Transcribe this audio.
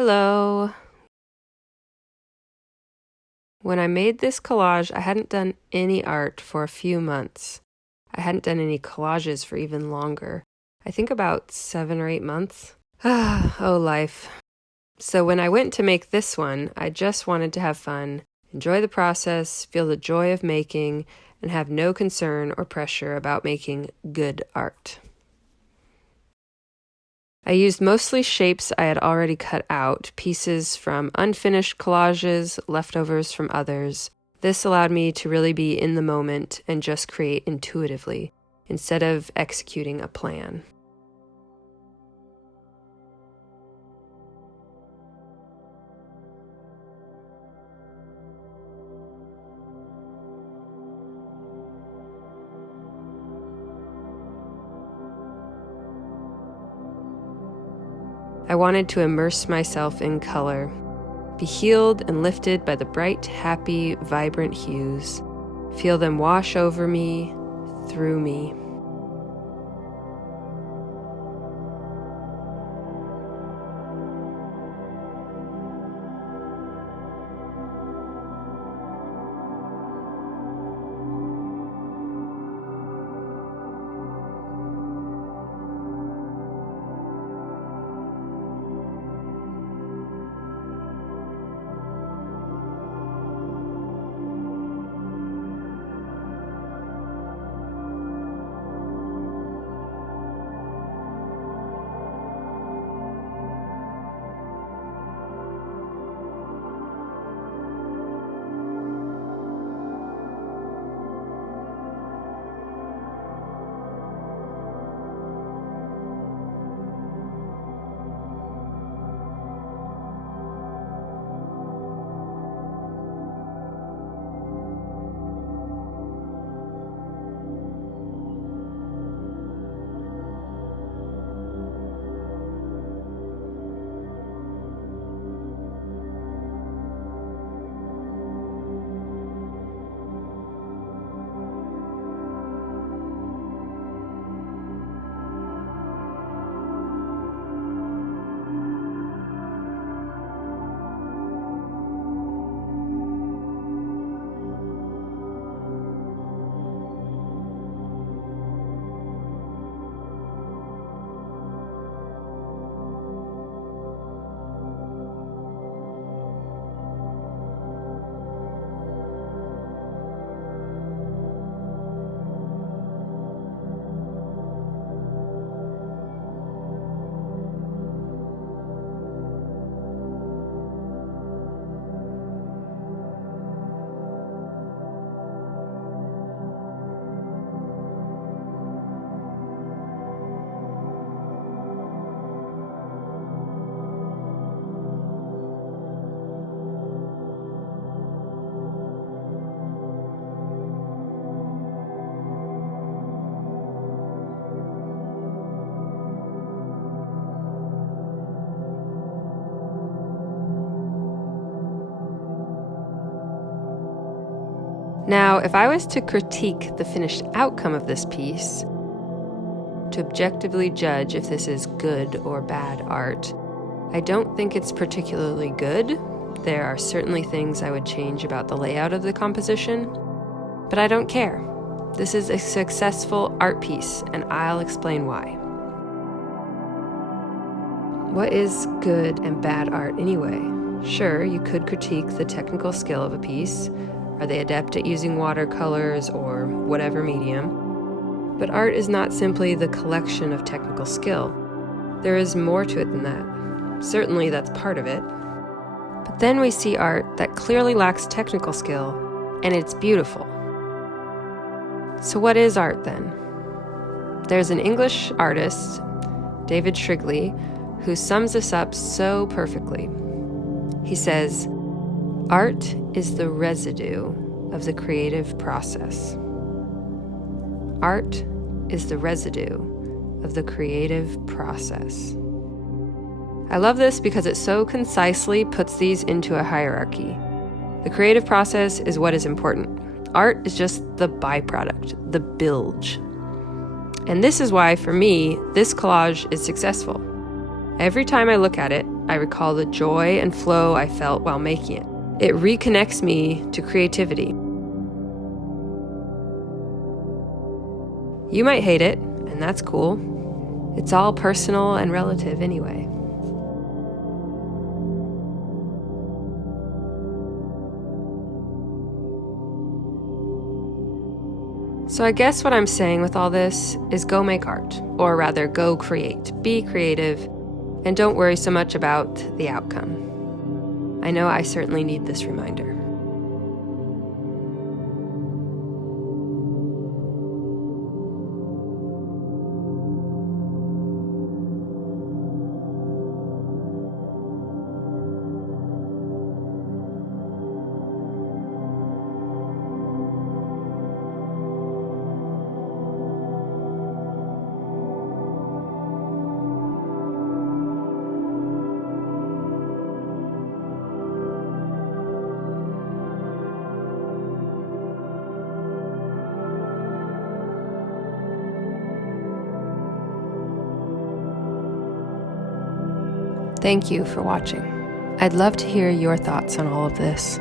Hello. When I made this collage, I hadn't done any art for a few months. I hadn't done any collages for even longer. I think about 7 or 8 months. Oh, life. So when I went to make this one, I just wanted to have fun, enjoy the process, feel the joy of making, and have no concern or pressure about making good art. I used mostly shapes I had already cut out, pieces from unfinished collages, leftovers from others. This allowed me to really be in the moment and just create intuitively, instead of executing a plan. I wanted to immerse myself in color, be healed and lifted by the bright, happy, vibrant hues, feel them wash over me, through me. Now, if I was to critique the finished outcome of this piece, to objectively judge if this is good or bad art, I don't think it's particularly good. There are certainly things I would change about the layout of the composition, but I don't care. This is a successful art piece, and I'll explain why. What is good and bad art anyway? Sure, you could critique the technical skill of a piece. Are they adept at using watercolors or whatever medium? But art is not simply the collection of technical skill. There is more to it than that. Certainly that's part of it. But then we see art that clearly lacks technical skill, and it's beautiful. So what is art then? There's an English artist, David Shrigley, who sums this up so perfectly. He says, "Art is the residue of the creative process." Art is the residue of the creative process. I love this because it so concisely puts these into a hierarchy. The creative process is what is important. Art is just the byproduct, the bilge. And this is why, for me, this collage is successful. Every time I look at it, I recall the joy and flow I felt while making it. It reconnects me to creativity. You might hate it, and that's cool. It's all personal and relative anyway. So I guess what I'm saying with all this is go make art, or rather go create. Be creative, and don't worry so much about the outcome. I know I certainly need this reminder. Thank you for watching. I'd love to hear your thoughts on all of this.